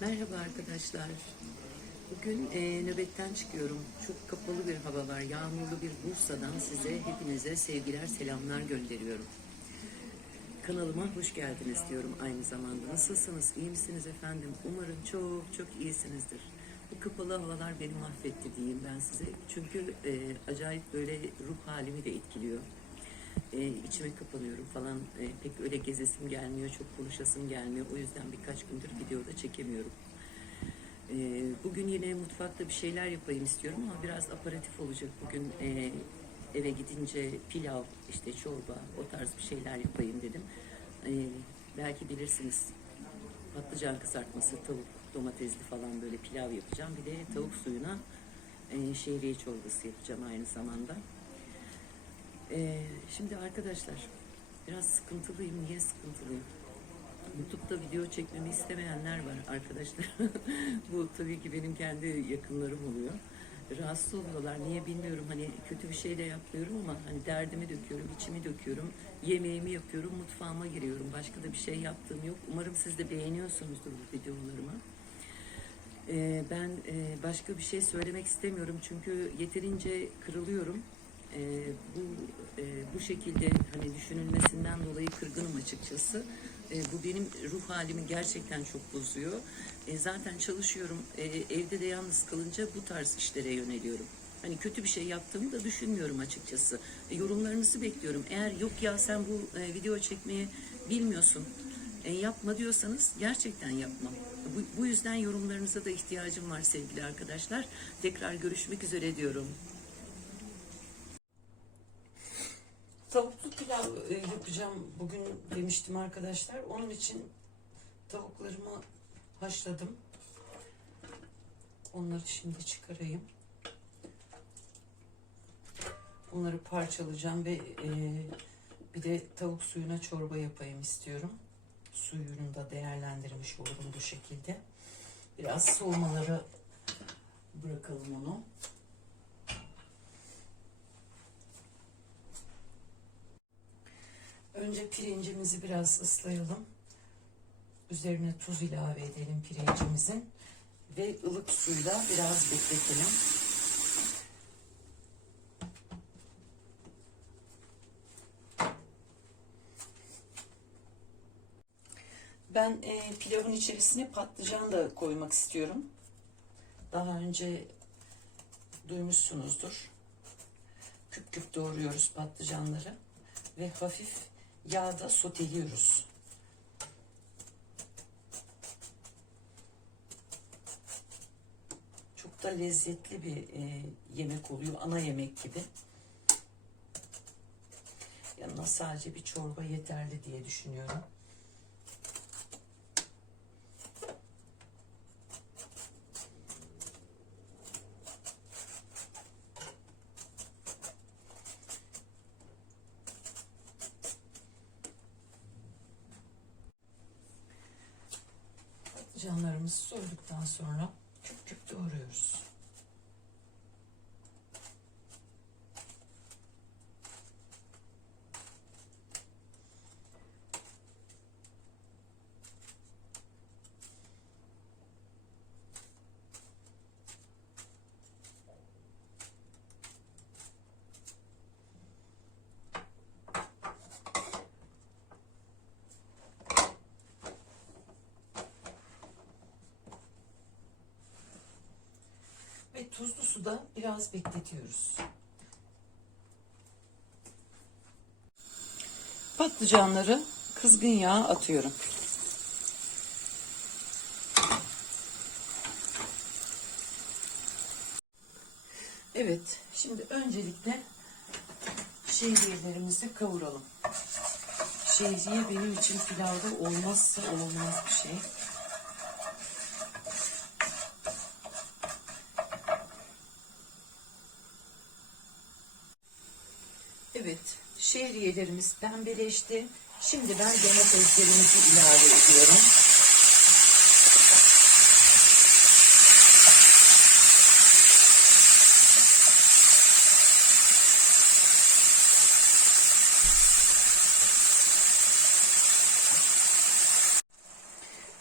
Merhaba arkadaşlar. Bugün e, nöbetten çıkıyorum. Çok kapalı bir hava var. Yağmurlu bir Bursa'dan size hepinize sevgiler, selamlar gönderiyorum. Kanalıma hoş geldiniz diyorum aynı zamanda. Nasılsınız? İyi misiniz efendim? Umarım çok çok iyisinizdir. Bu kapalı havalar beni mahvetti diyeyim ben size. Çünkü e, acayip böyle ruh halimi de etkiliyor. E, içime kapanıyorum falan. E, pek öyle gezesim gelmiyor, çok konuşasım gelmiyor. O yüzden birkaç gündür videoda çekemiyorum. E, bugün yine mutfakta bir şeyler yapayım istiyorum ama biraz aparatif olacak. Bugün e, eve gidince pilav, işte çorba, o tarz bir şeyler yapayım dedim. E, belki bilirsiniz patlıcan kızartması, tavuk, domatesli falan böyle pilav yapacağım. Bir de tavuk suyuna e, şehriye çorbası yapacağım aynı zamanda. Ee, şimdi arkadaşlar biraz sıkıntılıyım. Niye sıkıntılıyım? YouTube'da video çekmemi istemeyenler var arkadaşlar. Bu tabii ki benim kendi yakınlarım oluyor. Rahatsız oluyorlar. Niye bilmiyorum. Hani kötü bir şey de yapmıyorum ama hani derdimi döküyorum, içimi döküyorum. Yemeğimi yapıyorum, mutfağıma giriyorum. Başka da bir şey yaptığım yok. Umarım siz de beğeniyorsunuzdur bu videolarımı. Ee, ben e, başka bir şey söylemek istemiyorum çünkü yeterince kırılıyorum. Ee, bu e, bu şekilde hani düşünülmesinden dolayı kırgınım açıkçası. Ee, bu benim ruh halimi gerçekten çok bozuyor. Ee, zaten çalışıyorum. Ee, evde de yalnız kalınca bu tarz işlere yöneliyorum. Hani kötü bir şey yaptığımı da düşünmüyorum açıkçası. Ee, yorumlarınızı bekliyorum. Eğer yok ya sen bu e, video çekmeyi bilmiyorsun, e, yapma diyorsanız gerçekten yapmam. Bu, bu yüzden yorumlarınıza da ihtiyacım var sevgili arkadaşlar. Tekrar görüşmek üzere diyorum. Tavuklu pilav e, yapacağım bugün demiştim arkadaşlar. Onun için tavuklarımı haşladım. Onları şimdi çıkarayım. Bunları parçalayacağım ve e, bir de tavuk suyuna çorba yapayım istiyorum. Suyunu da değerlendirmiş olurum bu şekilde. Biraz soğumaları bırakalım onu. Önce pirincimizi biraz ıslayalım. Üzerine tuz ilave edelim pirincimizin. Ve ılık suyla biraz bekletelim. Ben e, pilavın içerisine patlıcan da koymak istiyorum. Daha önce duymuşsunuzdur. Küp küp doğruyoruz patlıcanları ve hafif yağda soteliyoruz. Çok da lezzetli bir e, yemek oluyor. Ana yemek gibi. Yanına sadece bir çorba yeterli diye düşünüyorum. Patlıcanlarımızı soyduktan sonra küp küp doğruyoruz. Ve tuzlu suda biraz bekletiyoruz. Patlıcanları kızgın yağa atıyorum. Evet, şimdi öncelikle şehriyelerimizi kavuralım. Şehriye benim için pilavda olmazsa olmaz bir şey. Şehriyelerimiz pembeleşti. Şimdi ben domateslerimizi ilave ediyorum.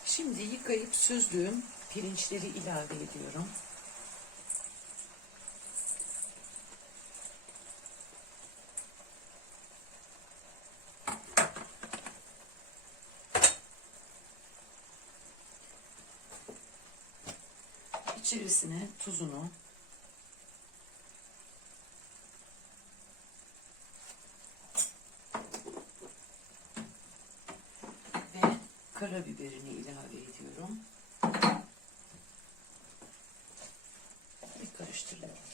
Şimdi yıkayıp süzdüğüm pirinçleri ilave ediyorum. İçerisine tuzunu, ve karabiberini ilave ediyorum. Bir karıştırıyorum.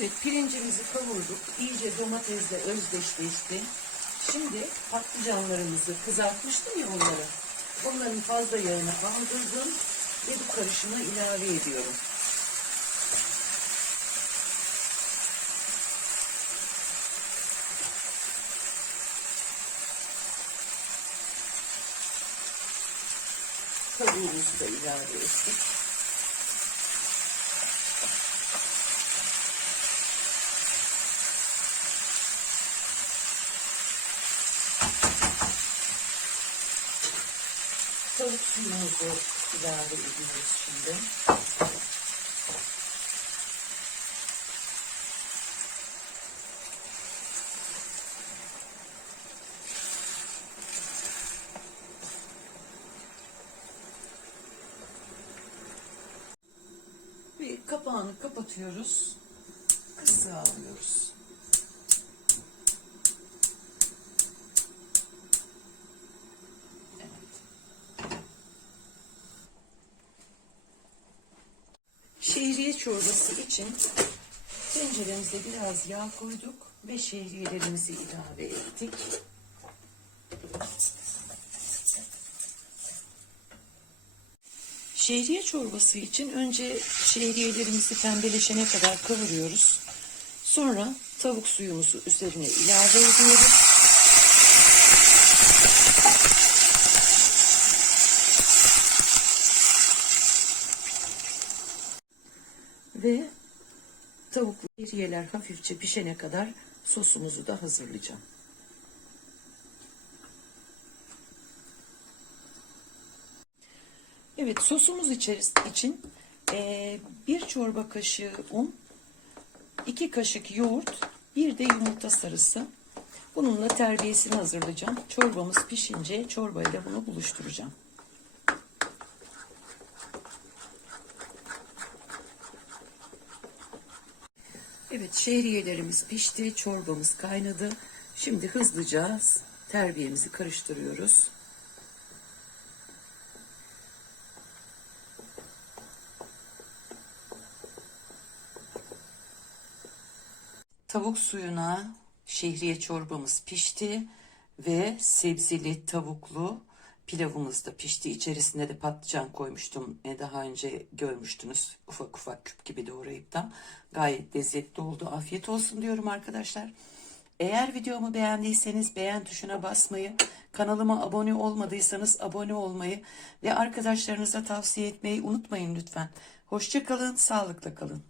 Evet pirincimizi kavurduk. İyice domatesle özdeşleşti. Şimdi patlıcanlarımızı kızartmıştım ya onları. Onların fazla yağını aldırdım ve bu karışıma ilave ediyorum. Kabuğumuzu da ilave ettik. Tavuk suyumuzu ilave edeceğiz şimdi. Ve kapağını kapatıyoruz. Kısığı alıyoruz. Çorbası için tenceremize biraz yağ koyduk ve şehriyelerimizi ilave ettik. Şehriye çorbası için önce şehriyelerimizi pembeleşene kadar kavuruyoruz. Sonra tavuk suyumuzu üzerine ilave ediyoruz. Ve şehriyeler hafifçe pişene kadar sosumuzu da hazırlayacağım. Evet sosumuz için eee, bir çorba kaşığı un, iki kaşık yoğurt, bir de yumurta sarısı. Bununla terbiyesini hazırlayacağım. Çorbamız pişince çorbayla bunu buluşturacağım. Evet şehriyelerimiz pişti, çorbamız kaynadı. Şimdi hızlıca terbiyemizi karıştırıyoruz. Tavuk suyuna şehriye çorbamız pişti ve sebzeli tavuklu pilavımız da pişti. İçerisine de patlıcan koymuştum. E, Daha önce görmüştünüz ufak ufak küp gibi doğrayıp da gayet lezzetli oldu. Afiyet olsun diyorum arkadaşlar. Eğer videomu beğendiyseniz beğen tuşuna basmayı, kanalıma abone olmadıysanız abone olmayı ve arkadaşlarınıza tavsiye etmeyi unutmayın lütfen. Hoşça kalın, sağlıkla kalın.